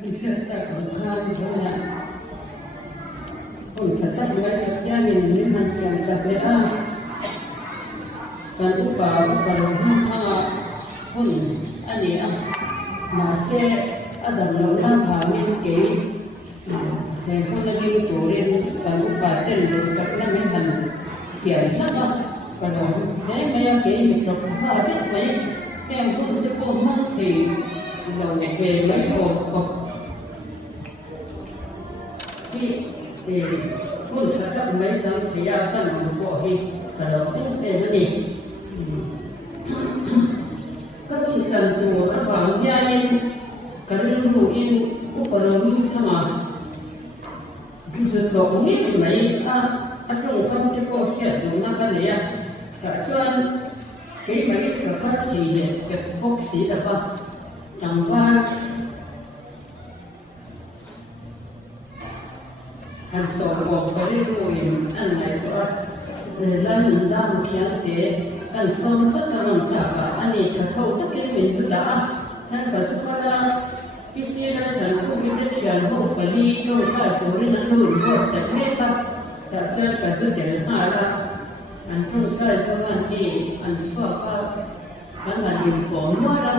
ที่เชื่อใจของข้าพระองค์คนสัตย์ไว้กับเสียเงินนี้มันเสียงสักเลยการอุปาอุปาลงห้าคนอันนี้มาเสียอันดับเราล่างหาเงินเก๋ในคนละกินตัวเรียนการอุปาเต้นดูสักนั่นนี่มันเกี่ยวกับกระโดดให้ไม่ยากเก๋อยู่ตรงข้าที่ไหนแก้มคนจะโกงห้องที่เราเนี่ยเวรไว้โกงที่คุณสักการไม่ต้องพยายามตั้งหัวโบที่กระโดดเป็นนี่ก็ต้องการตัวระหว่างญาติกันรู้อินอุปโลมิขมาดูสุดโต่งนี่ไหมตรงคำที่พูดเสียตรงนั้นกันเลยแต่ส่วนที่ไม่กับข้าที่กับพวกสีดำจังว่าอันสองบอกไปเรื่อยๆอันไหนก็ร้านนี้ร้านเขียนเตะกันสองก็กำลังจะอันนี้ก็เขาตะเกียบเป็นดุดานั่นก็สุขละพิเศษนะฉันผู้พิจารณาบอกไปที่โรงพยาบาลตัวนี้นั่นรู้ว่าจะไม่ปั๊บแต่เจ้าก็สุดเด็ดมากละอันทุ่งใต้ชาวบ้านที่อันชอบก็กันมาดินก่อนว่าละ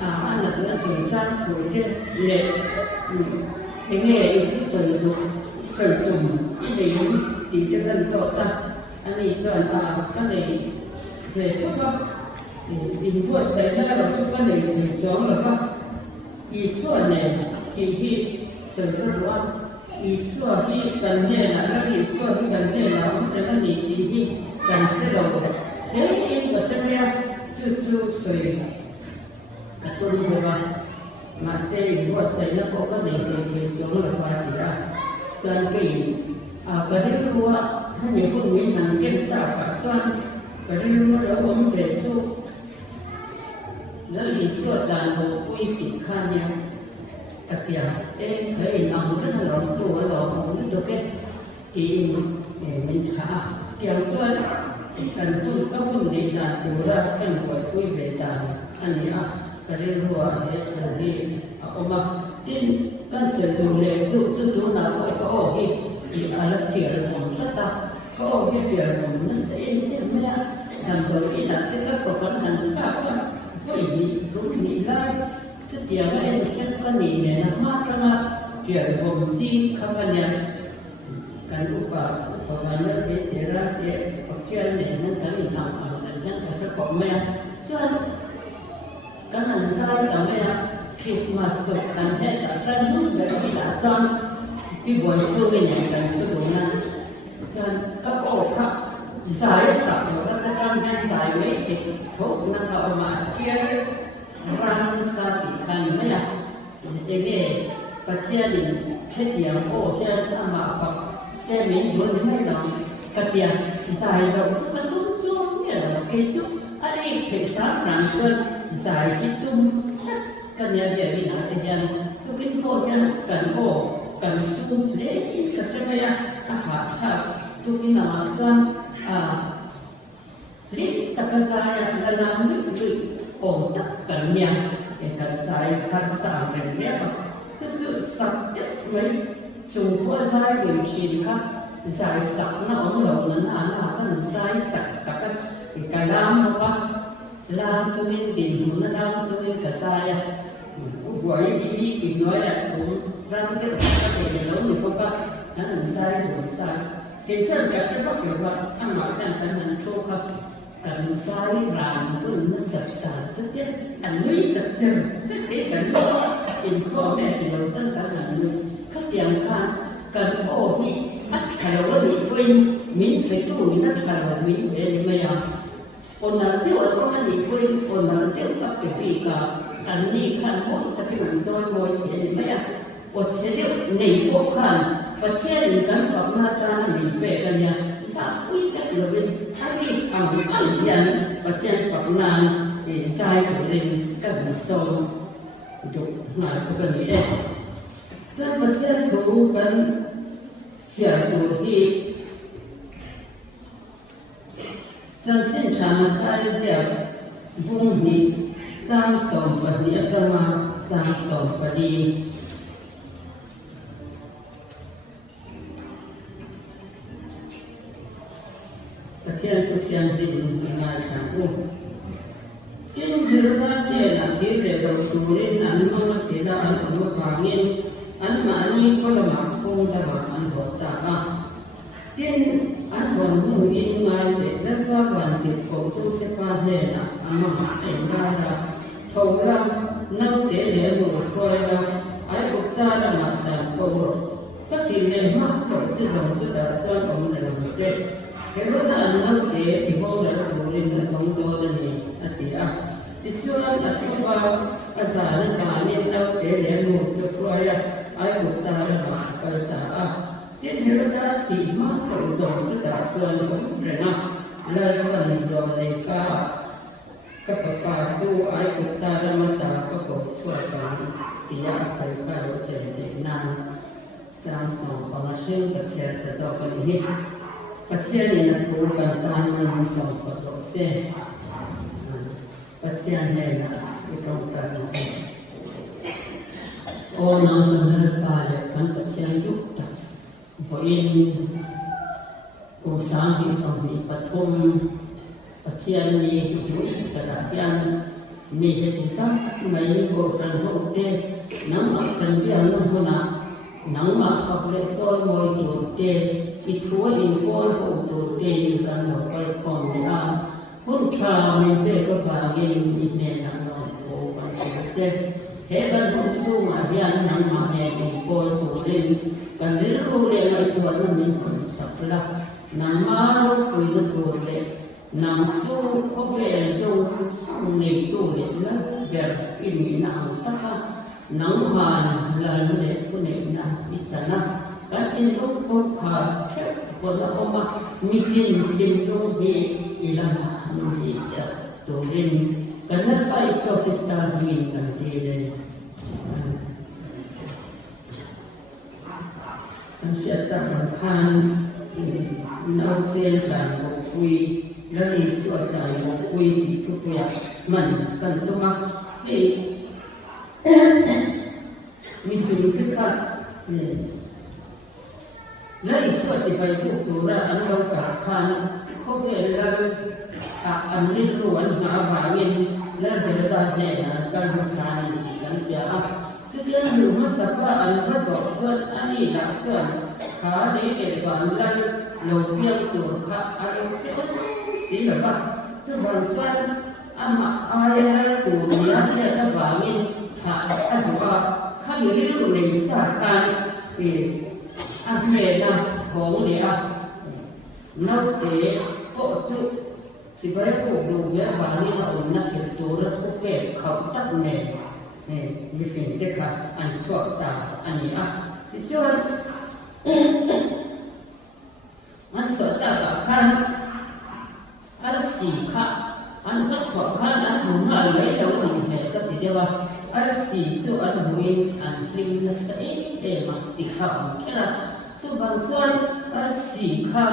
อันนั้นน่าจะจ้างสวยเด็ดเล็กเห็นไงที่สวยดุสวยตุ่มอีเดียนติดจะกันโตตาอันนี้ก็ก็เลยทุกว่าดินพวกใส่ได้เราทุกวันเลยจ้องหรือว่าอีส่วนเนี่ยที่สวยก็ว่าอีส่วนที่กันเนี่ยนะแล้วอีส่วนที่กันเนี่ยเราแล้วก็นี่ที่กันที่เราเฮ้ยเองก็ใช่ไหมจู่ๆสวยกระตุ้นเลยว่ามาเสียหัวใส่แล้วก็เลยจ้องหรือว่าที่ละจนกี่ก็ได้รู้ว่าให้มีคนมีหนังเก็บตาปัดฟันก็ได้รู้แล้วว่ามันเป็นทุกแล้วอีส่วนการโบปุยติดข้าเนี่ยกระเทียมเคยนำเรื่องหลงตัวหลงนี่ตัวแกที่มันขาเกี่ยวกับการตุ้งก็พุ่งในการดูแลกันไว้ปุยเบตาอันนี้ก็ได้รู้ว่าอันนี้เอามาที่กันเสด็จเลยจู่ๆนะก็โอ้ยอะไรเกี่ยวกับสัตว์ก็โอ้ยเกี่ยวกับนักเรียนเนี่ยไม่ได้ทำโดยอีหลักที่ก็สอนทางข้าวว่าผู้หญิงรู้มีได้ที่เดียวกันเช่นกันนี่เนี่ยนะมากนะเกี่ยวกับที่ข้าวเนี่ยการอุปการะเสียระเด็กเชื่อเนี่ยนั่นก็มีทางนั่นก็สะกดแม่ส่วนการนั้นใช้ทำไมคริสต์มาสตกกันแค่กันนู่นแบบที่ละซ้ำที่บอยสู้ไม่ยังกันสู้ตรงนั้นจนก็โอ้ค่ะสายสับแล้วก็การแข่งสายไม่ติดทุกนั่นเราเอามาเกี่ยวรังสติกันไม่ละเด็กๆปัจจัยแค่เดียวโอ้แค่ทำมาฝักเส้นนี้ดูไม่ลงกระเทียมสายเราทุกตุ้มตุ้มเนี่ยแค่ตุ้มอะไรแค่สามครั้งจนสายที่ตุ้มกันเนี่ยเดี๋ยวนี้นะแต่ยังทุกคนโอ้ยังกันโอ้กันสู้เลยก็ใช่ไหมทุกที่นอนจนลิตตะกษายกันลำลึกลึกองตักกันเนี่ยกันสายภาษาเป็นเรื่องคือสักเด็กไว้ชูพ่อสายอยู่ชินค่ะสายสักน่าองหลงนั้นกันสายตักกันลำนะคะลำตัวนี้ดินหัวลำตัวนี้กษายไว้ที่นี่กินน้อยแหละผมรังเกียจก็เดี๋ยวเราอยู่ก็นั่นสายหัวตาเกี่ยวกับการที่เราเกี่ยวกับอันหมายการนั้นโชว์ครับการสายรานต้นนักศึกษาสักเด็กอันนี้จะเจอสักเด็กกันก็อินพ่อแม่ที่เราตั้งกันอันนี้เขาเตรียมการกันโอ้ที่นักข่าวนี่เป็นมิ้นไปตู้นักข่าวมิ้นเป็นไม่ยอมคนนั้นเที่ยวก็ไม่ดีเป็นคนนั้นเที่ยวก็เป็นปีกอันนี้ขันโมแต่ที่มันจอยมวยเห็นไหมอดเสียเดียวหนีพวกขันประเทศกันกับหน้าตาหนีเปกันเนี่ยสักคุยกันเลยถ้าที่เอาอันยันประเทศกับนานใจของเองกันโซ่ดุหนาตัวนี้เองถ้าประเทศถูกกันเสียตัวที่จังเส้นทางไทยเสียบุ้งนี้สร้างสมบัติประมาณสร้างสมบัติ thiên tu thiên hình ngài sáng u kinh hiểu ra thế là cái để đầu tu lên ăn mà sẽ ra ăn mà vangin ăn mà ni có là mà không đã bảo ăn bột ta kinh ăn còn nhiều in mà để rất là hoàn thiện cổ su sẽ qua thế là ăn mà thành ra là thầu ra nâng tế để một phơi ra ai cũng ta là mà thành cổ các sự lên mắc cổ chứ dùng chứ đã cho ông là một cái lúc đó anh nâng tế thì vô là đủ lên là sống đô là gì thì thì chưa là không vào giả nên cả nên đâu để một cái phơi ra ai cũng ta là mà cái ta tiếp theo đó thì mắc cổ dùng chứ đã cho ông rồi nè lên phần rồi này cả các bà chú ai cũng ta ra mà ta có cổ xoay bằng thì sai cái lộ trình thì nam trang sòng còn là sinh bác sĩ ta do cái gì bác sĩ này là thu cần ta nam sòng sọt lộ xe bác sĩ này là cái công tác này ô nam cần hơn ba là cần bác sĩ giúp ta bởi vì cuộc sống thì sống thì bắt thông bác sĩ này giúp ta là yangมีเหตุสักไม่บอกกันโอเตน้ำอักกันเดียวนั่นคนน่ะน้ำมาพักเล็กโซนมวยตัวเตอีทัวอินโกลโอตัวเตยิกันหมดไปคนเดียวหุ่นชาไม่เตก็บางยินมีเมนักนอนโตกันสุดเตเหตุการณ์หุ่นสูงอาเรียนน้ำมาแห่อินโกลโอเล่นกันเรื่องรู้เรื่องไอ้ตัวนั้นมีคนสักละน้ำมาลูกคุยกันตัวเล็กน้ำสู้เขาเป็นสู้ในตู้เล็กนะแบบอินมีน้ำตาน้ำมันลายเล็กคนนี้นะอิจฉานะการที่ลูกคนขาดแค่คนละออกมามีกินลูกเฮอีละมันมีสัตว์ตัวเล่นกันนั้นไปสอบสตาร์บินกันทีเลยกันเสียตั้งคันเราเสียกันคุยแล้วในส่วนใจคุยที่ทุกอย่างมันกันต้องมาให้มีสิ่งที่ขาดแล้วในส่วนที่ไปพูดถึงเรื่องเรากับคันเขาเป็นเราอันนี้ล้วนหาบางอย่างแล้วเดี๋ยวเราเนี่ยการภาษาที่กันเสียทุกอย่างอยู่มาสักว่าอันพระสงฆ์ส่วนอันนี้หลักส่วนขาเด็กเด็กวันแล้วเราเพียงตัวขาอะไรเสียสิหรือว่าทุกวันส่วนอามาอะไรตัวนี้เนี่ยถ้าบางอย่างถ้าถือว่าข้าอยู่ในรูปในสาขาอันเมตตาของเนี่ยนับเตะก็สุดสิไปพูดดูเยอะบางอย่างเรานักเสียตัวแล้วทุกเพศเขาตัดเน่เนี่ยมีสิ่งที่ขาดอันสวดตาอันนี้ที่จวนอันสวดตากับข้าอันสี่ข้าอันก็สวดข้าอันหุ่นอะไรเราหนึ่งเมตก็ติดเดียวว่าอันสี่ส่วนหุ่นอันพลิงนั่นสิมาติดข้าแค่นั้นทุกบางส่วนอันสี่ข้า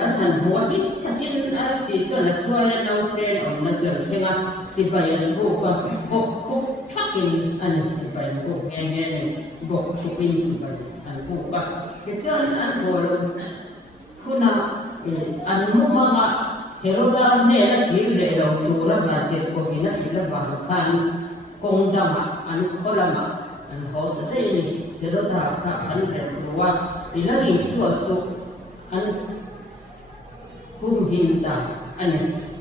อันหันหัวที่ถ้าที่อันสี่ส่วนละส่วนเราเส้นออกมาเจอใช่ไหมสิไปอันพวกก็พวกชักกินอันสิไปพวกแง่ๆบอกพวกเป็นสิไปอันพวกก็ที่จวนอันหัวคุณอันมุมาเฮโรดาเนี่ยกินเลยเราตัวละบาทเดียวก็มีนักศิลปะขันกงดำอันโคลามาอันเขาจะได้เฮโรดาค่ะอันเรียกว่าดิลาลิสวตุอันกุมหินตาอัน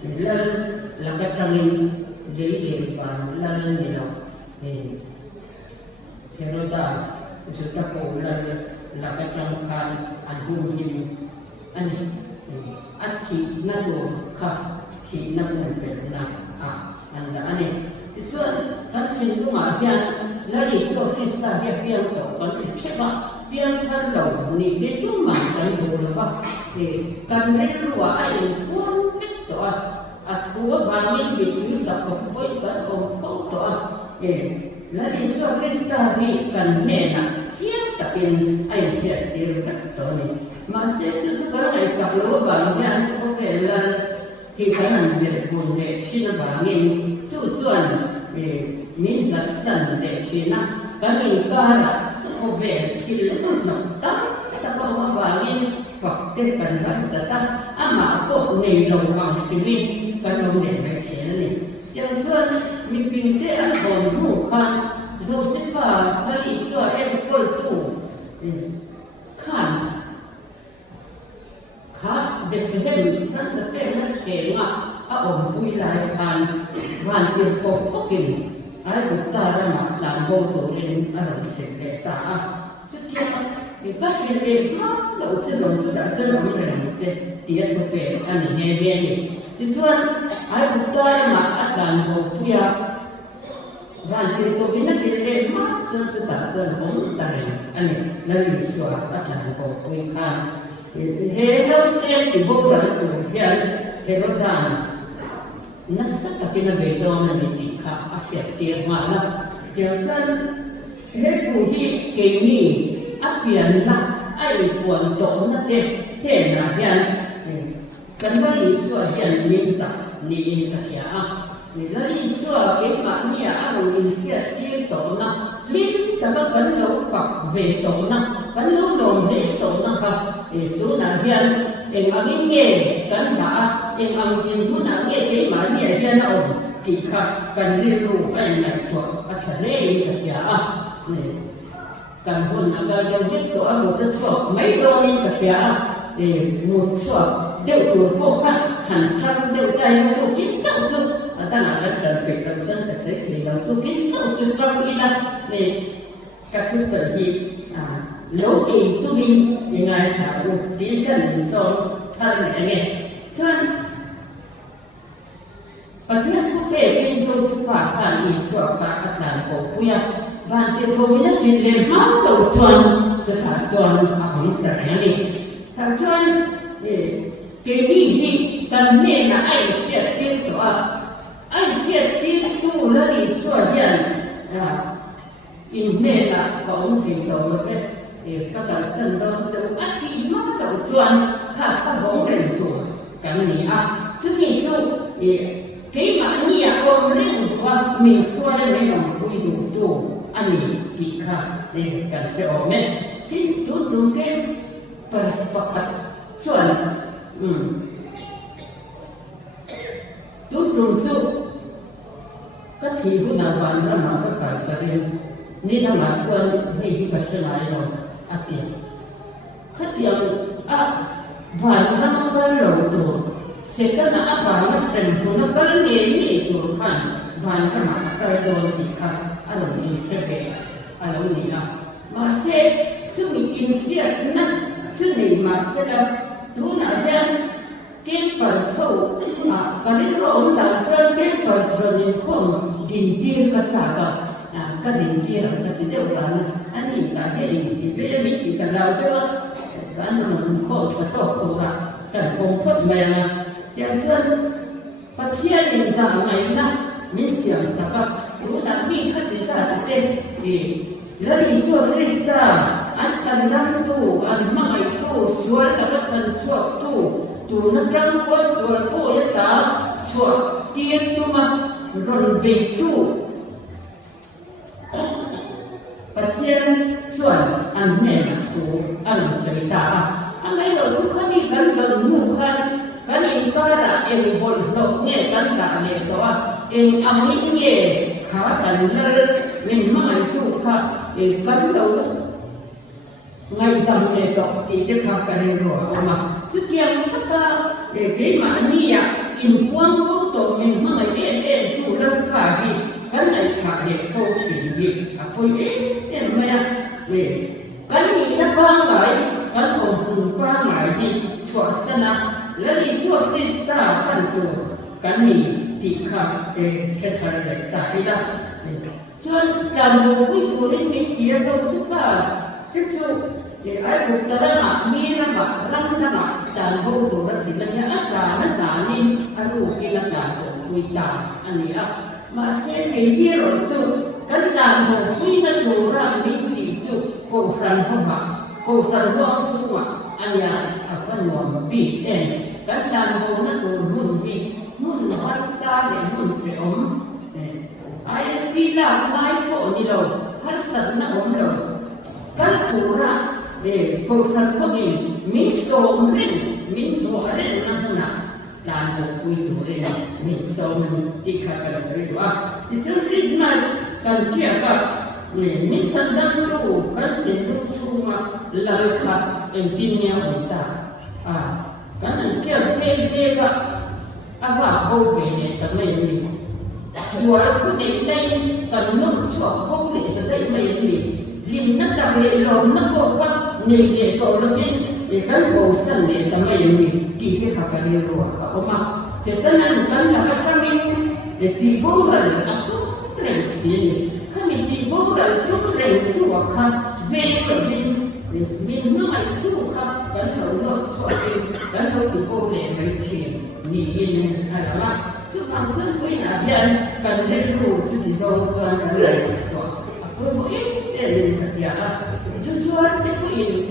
ดิลาลักษณะเรียกว่าลาลินเราเฮโรดาสุดท้ายก็ลาลักษณะขันอันกุมหินอันนี้อัฐินั่นตัวค่ะที่นั่นเป็นนะอันนี้ที่ส่วนการเชื่อมมาเพียงแล้วที่โซฟิสตาเพียงต่อกันใช่ปะเพียงท่านเรานี่เป็นตัวมันกันดูเลยว่าการเรียนรู้ว่าไอ้พวกเป็นตัวทัวบางทีเป็นอยู่แต่เขาไม่กันเอาเขาตัวแล้วที่โซฟิสตานี่กันแม่น่ะเทียบกับเป็นไอ้เสียเดียวกันตัวนี้masih itu sekarang esok bagian kebetulan kita nanti punya Cina bagian tujuan minat san dari Cina kami cara kebetulan tak ta có mà vàng Phật tên cần vẫn sẽ ta mà có nề lòng bằng sinh viên cần lòng để mấy chế này yang tuan mình bình tĩnh ăn hồn ngủ khan rồi sẽ vào phải đi cho em cô tu khan khá để cái hình nó sẽ cái nó thể mà ông vui lại khan hoàn tiền cổ có kìm ai cũng ta ra mà làm vô tổ lên ở đồng sẽ để ta chứ kia thì các chuyện này nó đầu tiên là chúng ta chân lòng rồi để tiền thuộc về anh này nghe nghe đi thì tuan ai cũng ta ra mà làm vô vui à hoàn tiền cổ bên nó sẽ để mà chân chúng ta chân không ta này anh này là lý do làm vô vui khan hệ nó xem thì vô là từ hiện hệ nó đàn nó rất là cái về đó là mình khá áp tiền mà là giờ dân hết phụ hi cái gì áp tiền là ai buồn tổ nó thế là hiện cần có lý do hiện mình rằng mình cái gì thì nó lý do cái mà nhà ông mình sẽ tiền tổ nó biết ta có cần lâu Phật về tổ nó cần lâu đồng để tổ nó không thì tôi là hiện thì mà cái nghề cần đã thì mà mình muốn là nghề cái mà nghề hiện ông thì cần đi luôn anh này thuộc ở trở lên cái gì này cần muốn là cái đầu tiên của một cái số mấy đô lên cái gì thì một số đều từ bộ phận hàng trăm đều tay đều kiến tạo chung ta là cái cần phải cần cần phải xây thì đầu tư kiến tạo chung trong đi là để các thứ tự gì lỗ kỳ tu binh thì ngài thảo được tí cần son thân này nghe thân và thứ nhất thu về kinh số sức khỏe phản ý sửa phá các thản cổ quya và tiền cô mới nó chuyển lên máu đầu chuẩn cho thả chuẩn ở những tờ này thả chuẩn cái gì cần nên là anh sẽ tiên tỏa anh sẽ tiên tu là đi sửa hiện in nên là có ông gì đầu nó biết thì các bạn sân đó sẽ bắt thì mất đầu chuẩn khá khá vốn rèn tuổi cái này chứ nhìn chung thì cái mà nhà ông rèn tuổi mình xoay lên lòng vui đủ tu anh ấy thì khá để cần phải ổn định chính tôi đúng cái perspektif chuẩn tôi đúng sự các thị của nào bạn ra mà các cái ni na ma tuan hei ka sena lo atia khatiang van na ka lo tu se ka na ba na sen ko na ka nge ni tu khan van ka ma ka do ti kha alo ni se be alo ni na ma se su mi in sia na su ni ma se la tu na yan ken par so ka ni ro da tuan ken par so ni khom din ti ka cha ka các định kia là các cái điều đó anh nhìn cả cái định thì bây giờ mình chỉ cần làm cho anh mình khổ phải tốt tổ ra cần công phật mẹ là tiền thân và thiên nhìn rằng ngày nay mình想啥个有难命看底下的tên thì lấy đi xuống Krista anh sanh năng tu anh mãi tu xuống là các sanh xuống tu nó trăng có xuống tu hết cả xuống tiền tu mà rồi về tu và thiên chuẩn ăn mẹ thủ ăn sấy ta anh ấy rồi cũng không đi gần gần ngủ khăn cái này coi là em bồn lộc nghe căn cả này đó em ăn ít nghe khá cần là mình mãi tu khá em cắn đầu ngày rằm này đó thì cái khá cần rồi mà trước kia tất cả để cái mà ni in quang vô tổ mình mãi em tu lên phải đi cái này khá để câu chuyện gì tôi em mẹ về cái gì nó quan lại cái hồn hồn quan lại đi xuất thân lấy đi xuất Krista bản đồ cái gì thì khác để cái thời đại tại đó cho cả một cái cuộc đến cái gì đâu xuất phát tức là để ai cũng ta ra mi ra mà răng ra mà chẳng vô đồ ra thì là nhã nó giả nên anh đủ kia là cả người ta anh ấy mà sẽ cái gì rồi chứ cái làm một khi nó đủ ra mình thì chứ cổ sản không mà cổ sản không xuống mà anh ấy vẫn còn bị em cái làm một nó đủ muốn bị muốn hoàn sa để muốn phải ốm ai vì làm mai cổ đi đâu hắn sẵn nó ốm rồi cái đủ ra cô phân có mình sống rừng mình đổ rừng năng nặng đàn bộ quy đổ rừng mình sống đi khắp cả đời đó thì tôi thích mà cần kia cả mình thân đang tu cần phải tu su mà lời khát em tin nhau ông ta cái này kia kia cả apa kau beri tak main jual tu ini kan nom so kau ni tak main ni lim nak tak boleh lom nak kau kan ni kau lagi kan kau san ni tak main ni kita kakak ni luar apa mah sekarang kan nak kami tiburan aku presiden kami tiburan tu tu akan verin min mai tu kan kau nak so kan kau kau ni macam ni ini adalah cuma sebenarnya dia kan leluhur itu doa kan leluhur. Apa boleh kerja? Sesuatu itu ini,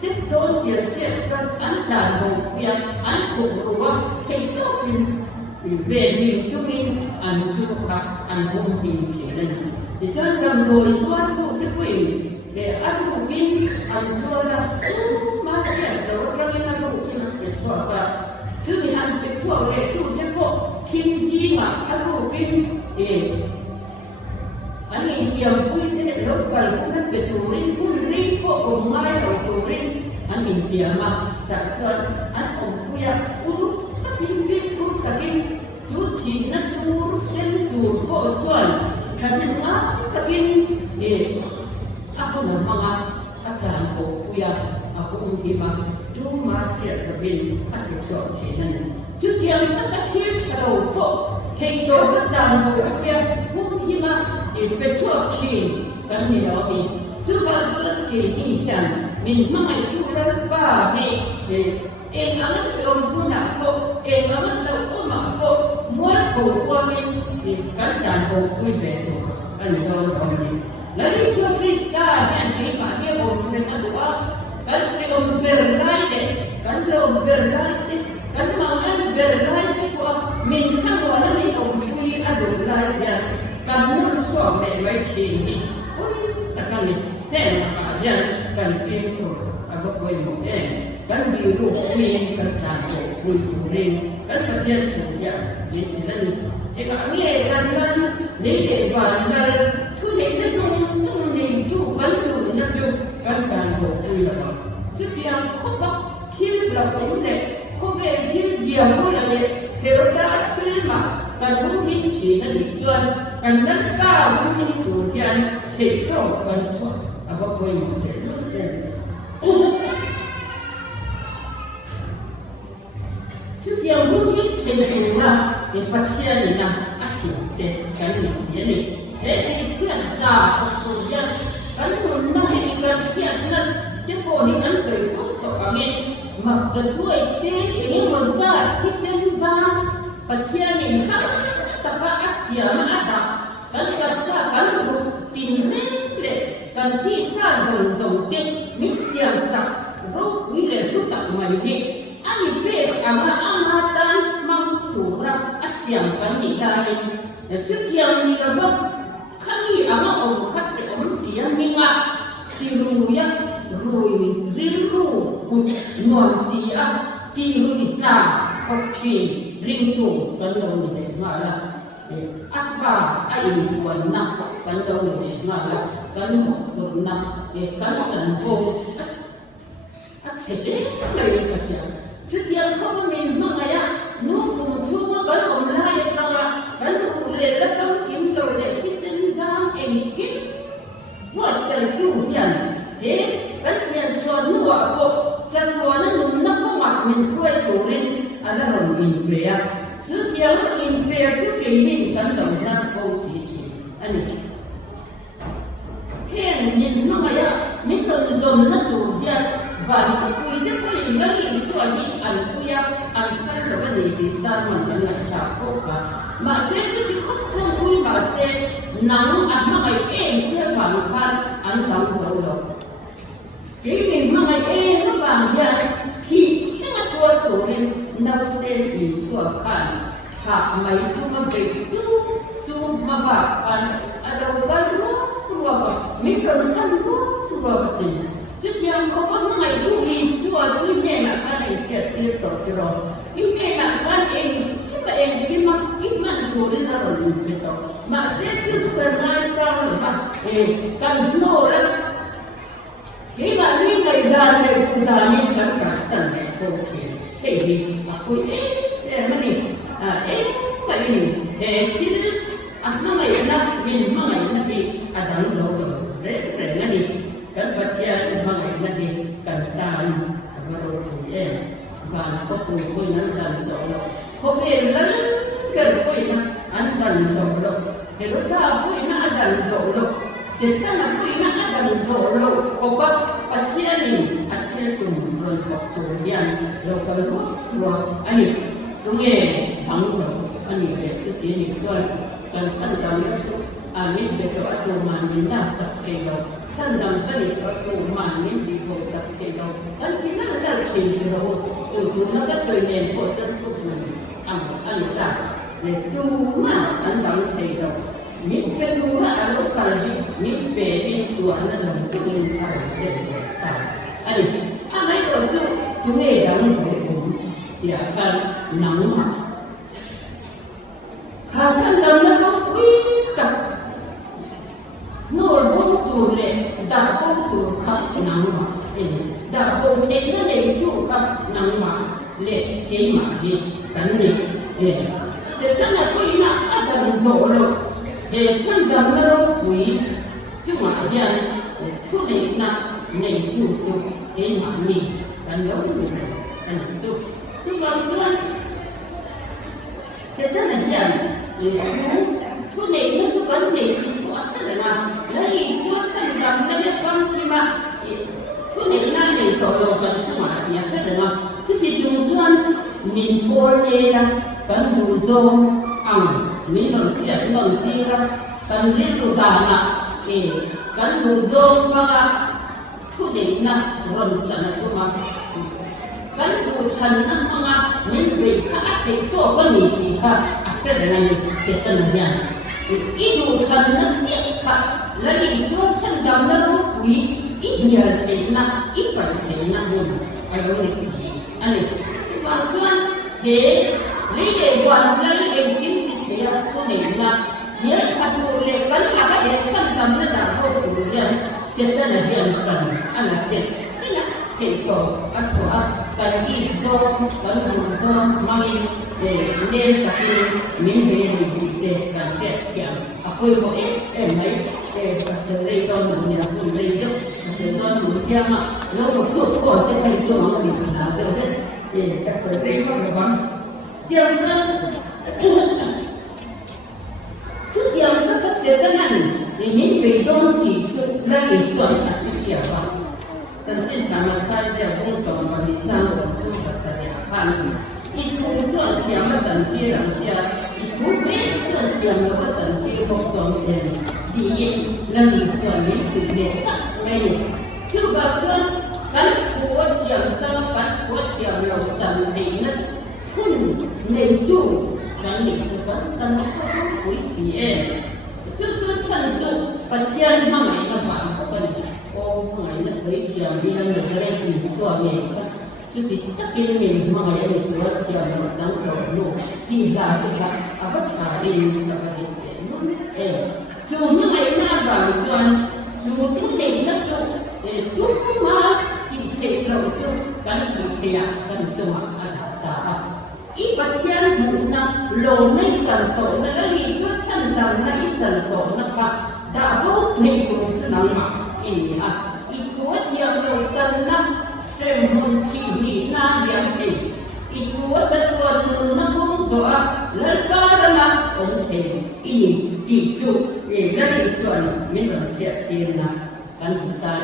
setahun dia siapkan anda yang antuk rumah itu benih itu suka mungkin kian. Jadi dalam doa suatu itu ini, mungkin suara masih ada orang yang mungkin suara Tuhan bersuara itu jepok tinggi mak aku mungkin ani yang punya lokal punya beturin pun ribu orang beturin ani dia mak tak kan aku punya urut tapi betul tapi cuci nak tur sentur kotor tapi aku nampak akan aku punya aku mungkin tu masih lebih ada soalan. Jadi yang kita kira kalau tu kita berdan berapa mungkin bersoalan kan ni lagi. Juga kehidupan memang itu lepas amat belum guna ko amat belum mak ko muat ko kami kan dan ko kui betul kan ni. Lalu Krista yang dia orang tua kan om berlaide kan lo berlaide kan mangan berlaide ko minta wala ni om kui adu laide kan mun so me mai chini takkan kan kan pintu aku koi mo kan biru kui kan cantik kui kuning kan kasihan ya ni dan jika ni kan ni bandal tu ni tu kan tu nak tu kan kui lah. Jadi yang kau til belakang ni, kau til dia boleh heroda filma kan mungkin cina dijual kan nanti mungkin tu yang kita kan suat apa kau yang model. Jadi yang mungkin cina pasien ni nak asyik kan ni ni. Pasien dah kau yang kan mungkin kan pasien nak Jepun dengan untuk kami makhluk ini mazhar kisah pasien ini tak Asia ada kan kan rutin kan tisar dan zongtin misiasa roh wile tu tak main ani pe amatan mamtura Asia kan ni lain setiap ni apa kami ama kat dia mingat tiruya rui riru put non tiru na kopi rintu kalau ni malah apa air warna kalau ni malah kalau warna kalau cantik sedih lagi kasih jadi yang kau memang ayah nunggu semua kalau mulai kalau rela kalau kita dah kisah zam engkit buat tertujuan kan yang suatu waktu sesuatu nunnak mak mensuai turin ada orang imperial setiap imperial tu kini kan dalam posisi ani hen ni namanya minta zon na tu dia ban ku dia boleh lagi suami anku ya antar dapat di sana jangan capok mak saya tu dikotong ku mak saya nang apa kai dia bangkan antar kau Kini mengenai lubang yang tidak kuat turin nafsin isuakan hak mai itu membegitu sumabakan ada baru keluar mikro tentang keluar sini. Jadi tiêu tổ cái rồi ít cái là quan em cái mà em cái mà ít mà tụi nó là rồi cái tổ mà sẽ cứ phải mai sao mà cần nô đó cái mà đi ngày đàn này cũng đàn này cần cả sân này câu chuyện thế thì aku em mà đi em mà đi thì nó mày nó mình mà mày nó đi ada đâu rồi re nó đi kan baca mà nó đi cần đàn baru em và có quỳ quỳ nó đàn sổ không em lớn cái quỳ nó anh đàn sổ đâu thì lúc đó quỳ nó đàn sổ đâu setelah quỳ nó đàn sổ đâu không có baca ni akhirnya tu berlaku kemudian lokal luar ani tunggu bangsa ani itu ini kan sandang itu amin berdoa tuhan minta sakelo sandang tadi tuhan minta dibawa sakelo kan kita ada cerita tu nak sesuai dengan tuhan ani tak itu mah sandang sakelo min kedua lokal min berin tuhan ada tuhan ada ani mấy người chú nghe đóng rồi cũng thì akan nắng mà khá sân đầm nó có quý tập nổi bông tù lệ đã bông tù khắp nắng mà đã bông thế nó để chủ khắp nắng mà lệ cái mà đi cắn đi sẽ rất là quý nặng ở gần rộ rồi để sân đầm nó quý chứ mà hiện thu này nặng này chủ cái mà đi kan nhớ mình kan itu tuan setelah jam tu ni itu kan ni itu apa dengan lagi suatu dalam lagi kan cuma tu ni nanti kalau kan cuma dia sedang tu tujuan min boleh kan muzong min manusia mengkira kan ribu dana kan muzong mga tu ni nak rencana tu mah kan tuhan nak mga mimpi kaat itu apa ni kita asal dengan setelahnya itu tuhan nak siapa lagi suatu gambar rupi ini artinya ikan artinya pun ada di sini ane tuan lele buat lele mungkin dia pun nak dia satu lekan ada yang gambar dah kemudian setelahnya kan anak kecil itu aku kan itu kan itu main dia tapi mimpi kita kan siap aku itu mai pasal itu dunia itu pasal dunia mah lalu tu kita itu orang itu ada pasal itu kan jangan tu yang kita sekarang ini mimpi itu lagi suatu apa tentu nama saya bukan wanita untuk kesehatan. Itu tuan siapa dan dia itu bukan siapa dan dia bukan dia lagi suami dia mai. Cuba tuan kan kuat yang sangat kuat yang lautan ini pun itu kan itu kan sangat kuisi. Itu tentu pasien mana yang apa ngày nó thấy chiều đi lên được cái đây thì xóa nghề chứ thì tất nhiên mình mà ngày mình xóa chiều mình trắng đổ luôn thì là bất khả đi là đi dù như ngày na vào tuần dù chúng định nó chúng mà thì thể lâu chung cái thì thể cần chung ta ít bác sĩ muốn na lồ này dần tổ nó đã đi xuất thân đầu nó ít dần tổ nó đã vô thì cũng nằm mà itu yang berkenaan semuanya nanti itu tertuan namun doa lebaran okey ini itu dari soal memang siapnya kan kita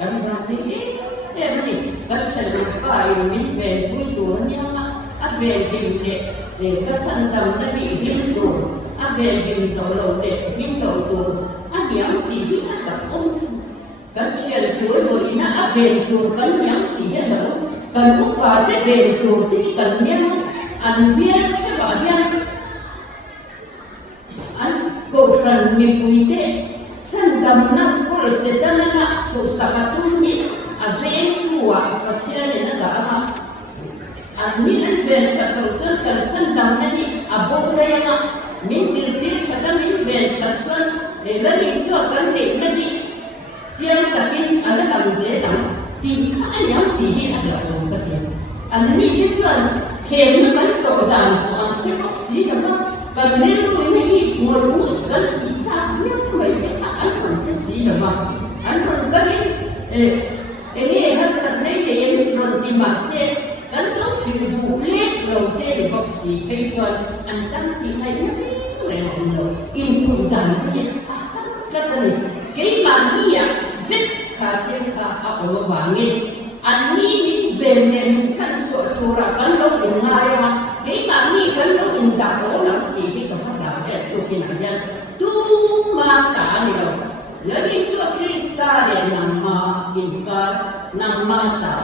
kan nanti ini kan terlupa ini begitu apa ini kesantam dari Hindu apa ini kalau Hindu tu ada yang tidak ada kan chuyện suối bồi nó bền tù cấn nhắm thì nhân đâu cần bước vào cái bền tù thì cần nhau ăn biết cái bảo nhân ăn cổ phần mình quý thế thân cầm năm có là sẽ ta nó số sạc tung nhỉ bền tù và xe này nó đã อันนี้อันเป็นจะเกิดขึ้นกันขั้นดำนี่อาบุเลยนะมินสิริชัดมินเป็นชัดจนแล้วนี่ส่วนกันนี่นั่นนี่เสียงตะกินอะไรกันเสียดังตีข้ายังตีอะไรลงกันเนี่ยอันนี้ที่ส่วนเข้มกันโตดังอันที่บอกสีนะว่ากันเรื่องนี้มัวรู้กันอีกท่าเนี่ยไม่ได้ท่าอันนั้นสีนะว่าอันนั้นกันนี่ฮันสันนี่เรียนรอนที่มาเสียกันต้องสิดูเล็กลงเตะบอกสีไปจนอันตั้งที่ให้ไม่เร็วเลยอินพุดันที่ก็ตอนนี้เกี่ยมันนี่อ่ะเด็กขาเทียนขาเอาไว้วางเงินอันนี้เวรเงินสั้นสุดตัวละกันลงยังไงวะเกี่ยมันนี่กันลงอินดาโอ้ละที่ที่เขาพูดอะไรตัวกินอะไรตู้มาตาเนี่ยแล้วที่สุดคริสต์าเนี่ยนำมาอินกานำมาตา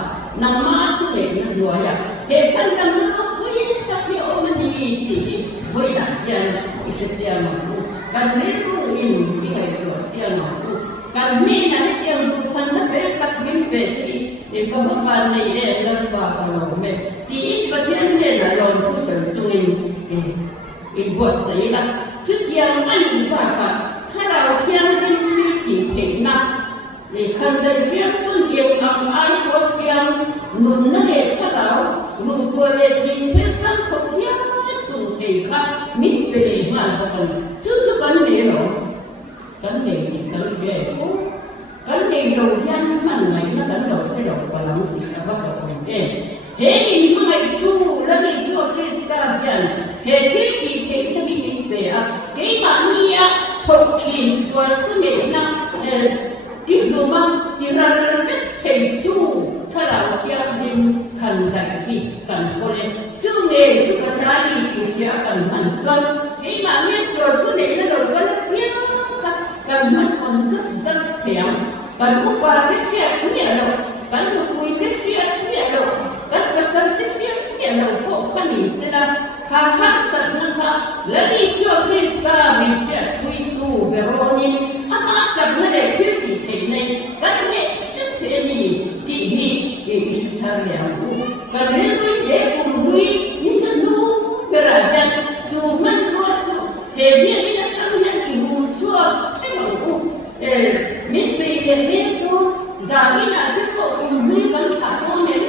นำมาทุเรศนั่นด้วยอ่ะเหตุฉันนำมาคุยกับพี่โอมันดีที่คุยกันยังอิสเซียนมากันเรื่องอินที่ไอ้ตัวเซียนมากันนี่นะที่เราดูทันนะเป็นกับมินเป็นที่ก็มาปานในเรื่องเรื่องบาปเราไม่ที่ประเทศเนี่ยนะเราทุกสิ่งทุกอย่างอินบทสีละทุกอย่างอันนี้ว่ากันถ้าเราเที่ยงदिनที่ที่เห็นนะในคันเดียวต้นเดียวอันว่าเที่ยงนุ่นนั่นเองถ้าเรารู้ตัวเลยที่เป็นสังคมยังสุดที่ค่ะมิตรเป็นมันพอกันจุดกันเนี่ยหรอกันเนี่ยกันเสียกันเนี่ยเรายังมันไหนนะกันเราเสียเราพลังที่เราว่าเราเป็นเฮ้ยนี่ไม่ดูแล้วนี่สุดที่สกัดยันเฮ้ยที่ที่ที่นี่เป็นอะเกี่ยมันเนี่ยทุกทีส่วนทุกอย่างนะที่ดูมาที่เราเล็กเท่ดูถ้าเราเที่ยวดินคันใดที่กันก็เลยจุ่มจุ่มได้ดีที่จะกันมันกันที่มาเนี่ยส่วนทุกอย่างนั้นเราก็เพี้ยนกันมันทำสักเที่ยวกันอุปาที่เที่ยวเนี่ยเรากันคุยที่เที่ยวเนี่ยเรากันภาษาที่เที่ยวเนี่ยเราพวกคนนี้สินะข้าหักสันนะคะและนี่ส่วนที่สกัดมีเที่ยวคุยตู้เบรอนินอาหารกันไม่ได้ที่ที่ในกันเนี่ยที่นี่ที่นี่อิสราเอลกันเรื่องนี้คุณดูนี่จะดูเวลาจะจูมันรู้เฮ้ยนี่นะทำยังอิ่มชัวที่เรามิตรเป็นมิตรดูจามินาที่พวกคุณดูกันขาดตรงนี้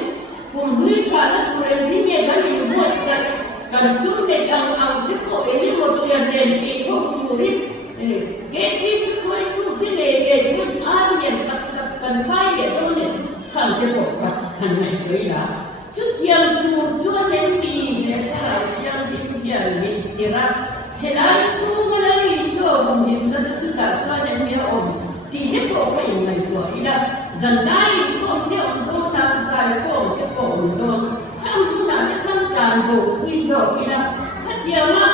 คุณดูขาดตัวเองที่เนี่ยกันอิ่มหมดสักกันสุดเนี่ยเอาที่พวกเองหมดเสียเดินอีกพวกดูนี่เก็บที่ช่วยทุกที่เลยเก็บทุกอันเนี่ยกันไฟเนี่ยตรงนี้ข้างจะบอกว่าทำไมเลยล่ะทุกอย่างจูจ้วนเล่นดีเนี่ยถ้าเราอย่างที่ทุกอย่างมีที่รักเห็นอะไรสู้กันเลยสู้กันมีแต่ทุกอย่างตัวเนี่ยมีอมที่จะบอกว่าอย่างไรตัวอีละจันได้คนที่อมโดนนักใจคนที่อมโดนทำผู้นั้นจะทำการดูคุยโซ่อีละถ้าเดียวนะ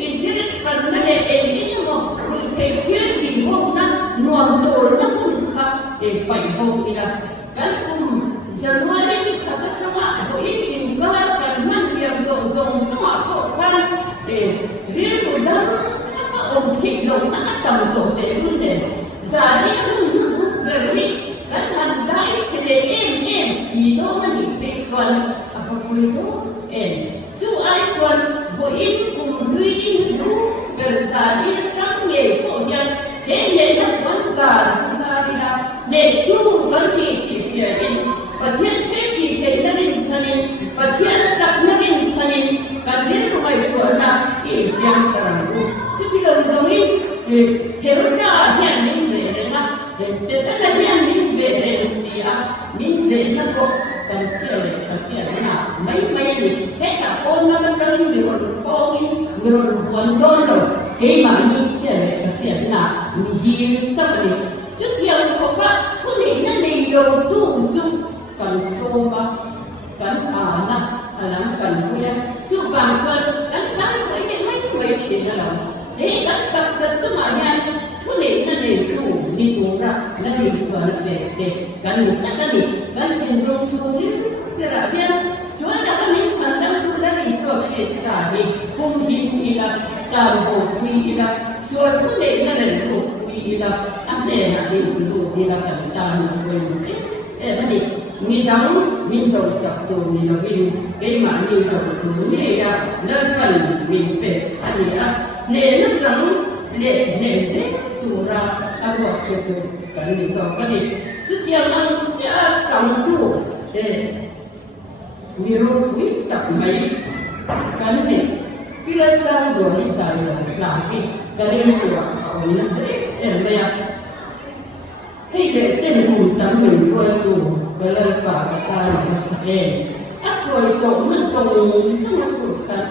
อินเทอร์เน็ตกันนั่นเองที่มันรู้เที่ยงที่พวกนั้นนวลตัวนั่นคุณค่ะไปพวกอีละกันคุณจะรู้อะไรที่เขาจะทำว่าตัวเองกินก็กันมันเดียวโดนตรงตัวพวกกันเรื่องนั้นถ้าว่าองค์ที่ลงนักต่ำตัวเต็มเลยจะได้คุณแบบนี้กันทันได้เฉลี่ยสีโดมันเป็นคนเอาไปคุยดูจู่ไอ้คนพออินคุณลุยอินดูเกิดสาดีทั้งเงี้ยพวกยังเห็นเลยนะวันสาดีละเนี่ยจู่กันที่ที่เสียเป็นประเทศที่ที่นั่นเองสันนิษประเทศสักนั่นเองสันนิษกันเรื่องอะไรตัวนั้นอีกอย่างกระนั้นที่เราตรงนี้เห็นว่าเห็นมินเบรนะเห็นเสร็จแล้วเห็นมินเบรเสียมินเบรนะก็กันเสียเลยเสียเลยนะไม่เลยเฮ้ยแต่คนมันก็ยังมีคนฟ้องมีคนโดนเลยเกี่ยมันมีเสียเลยเสียนะมีดีสักนิดจุดเดียวเขาว่าทุกอย่างนั่นเลยเราตู้กันโซ่บ้ากันนะอะไรกันเพื่อจุดบางคนกันไม่ชินแล้วกันกับสัตว์สมัยนั้นทุเรศนั่นเองจู่ที่ถูกรักนั่นเองส่วนเด็กกันหนุนกันเป็นยงชูนี่เกิดอะไรส่วนนั้นมีสันดานทุเรศส่วนเด็กตาดีกุมหินอีละตามบุกวีอีละส่วนทุเรศนั่นเองบุกวีอีละอันเดียร์ดีดูดีละกันตามบุกวีมันดี mi đắng mi đầu sập tù mi đầu vinh cái mà mi đầu tù nè ya lên phần mi về anh ya nè nó trắng nè dễ tù ra ăn hoặc tù cái mi đầu cái gì trước kia ăn sẽ trắng tù để mi rô quý tập mấy cái này khi lên sang rồi đi sang rồi làm cái đêm của họ nó dễ em bây giờให้เด็กเส้นหุ่นตั้งเหมือนฟลอยตูก็เลยปากตามาแทนถ้าฟลอยตูมันทรงซึ่งมันสุดกัน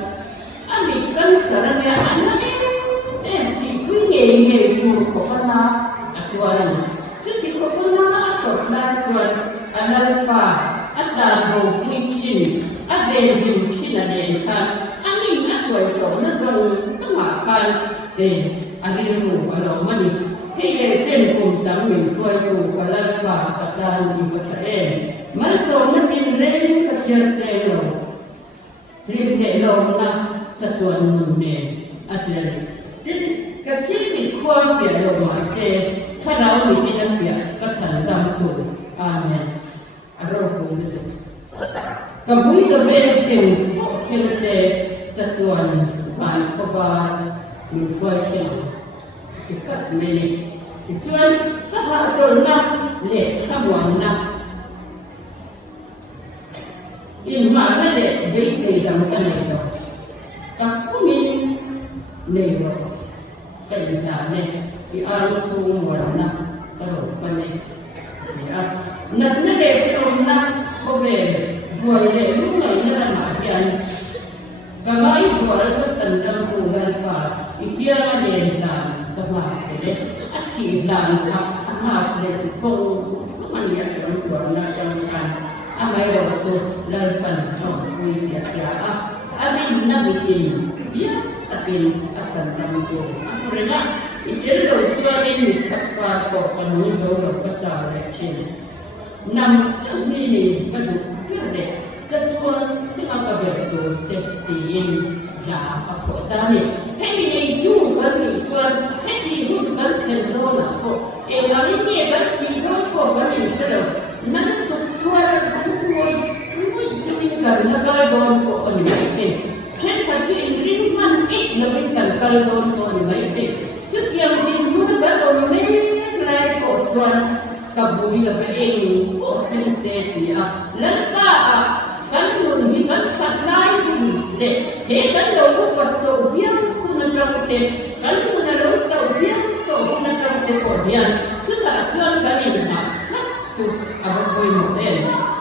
อันนี้กันสารเนี่ยอันนั้นที่คุยเงี้ยอยู่ขบวนน่ะตัวนั้นจุดที่ขบวนน่ะตัวนั้นตัวอันนั้นป่าอันตาโดนคุยชินอันเดินวิ่งชินอันเดินกันอันนี้น่าฟลอยตูนั่นทรงต้องมากันอันนี้รู้ว่าเรามันให้เจ้าคุณตั้งเหมือนช่วยดูพลังป่ากระดานจีบเองมันส่งมันกินเร่งกระเชียงเซลล์รีบเดินลงนะจะตัวหนุ่มเมย์อะไรกระเชียงติดควงเปลี่ยนลงมาเซถ้าเราไม่ใช่นักเปลี่ยนก็สั่นดำตัวอาเมนอารมณ์คุณจะกับบุยตัวเองเพียงเพียงเซจะตัวบานขบานอยู่ช่วยเชียงdekat milik tuan tahap tolak le kawana in mana le base dalam kanito takumin lewa kaya ne di alu warna terus pane ya nak le filmna obe buat le rumah ini ramai kan kamai buat tentang tugas pak itiara diaมาเลยอาชีพหลังครับมาเลยคงมันอยากจะรู้ว่าน่าจะมีการอะไรเราตัวเริ่มต้นต้องคุยเสียอะไรนั่นเป็นเสียเป็นอักษรจำตัวอะไรนะอีกเรื่องส่วนนี้ขับว่าบอกกันนี้เราก็จะเรียกเช่นนำสิ่งนี้ก็ดูเพื่อเด็กจะตัวที่เราก็เบิกตัวเจ็บตีนยาปะโขตาเนี่ยให้มีจู้กันมีชวนให้ดีหุ่นกันเข็นโดนอ่ะพวกอะไรเนี่ยกันที่โดนพวกกันนี่เสร็จนั่นตัวทุกคนไม่ช่วยกันแล้วก็โดนพวกกันไม่เป็นเช่นถ้าที่ริมมันอีกแล้วเป็นกันก็โดนพวกกันไม่เป็นจุดเดียวที่มันก็โดนไม่ไรพวกชวนกับบุยแล้วไปเองพวกเป็นเศรษฐีอ่ะแล้วก็กันหุ่นที่กันขัดไล่เด็กเด็กกันเราก็ปัดตัวเบี้ยคุณจะเอาเด็กกันคุณจะรู้ตัวเบี้ยตัวคุณจะเอาเด็กคนเดียวซึ่งถ้าชวนกันนี่นะสุดเอาไปหมดเลย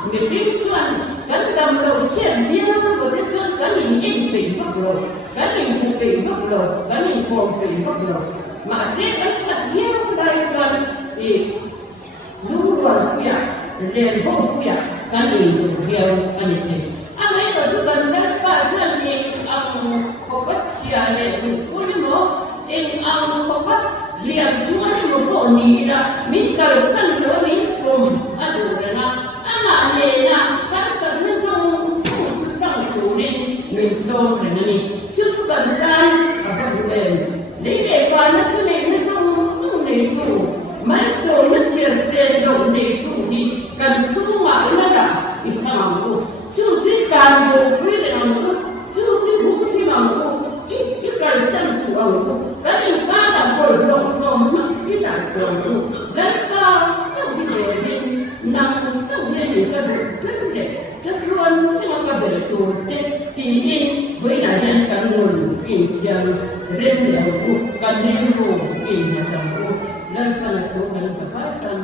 ไม่ถึงชวนกันดำเราเสียเบี้ยก็จะชวนกันยิ่งปีบักโลกันยิ่งปีบักโลกันยิ่งโกงปีบักโลมาเสียกันขัดเบี้ยได้กันอีกดูวันผู้ใหญ่เรียนพวกผู้ใหญ่กันยิ่งดูเบี้ยกันยิ่งอะไรเราทุกคนได้ป้าเพื่อนเองเอาขบเสียเลยคุณนี่มั้งเองเอาขบเรียนตัวนี่มั้งพวกนี้ละมิตรสันแล้วมิตรกลุ่มอันดูเลยนะอันนั้นเลยนะถ้าสันนิษฐานตั้งตัวนี่มิตรส่งเลยนี่ชุดกันได้เอาไปดูเองเด็กๆว่านั่นคือเนี่ยไม่ส่งในตู้ไม่ส่งนั่นเสียเสียลงในตู้ที่กันสู้มาแล้วนะอีกครั้งกูจุดที่การดูวิธีนั้นก็จุดที่บุคคลนั้นก็อีกการเส้นสวงก็การที่การทำบริโภคก็มันที่ต่างกันก็แล้วก็สิ่งที่เด็กนั่งสิ่งที่เด็กก็เด็กเด็กจะชวนให้เราก็เด็กตัวเจ็บตีเองเวลาเรียนการเงินกินเสียงเรียนเรียนรู้การเรียนรู้กินอย่างรู้แล้วก็ตัวกันสบายกัน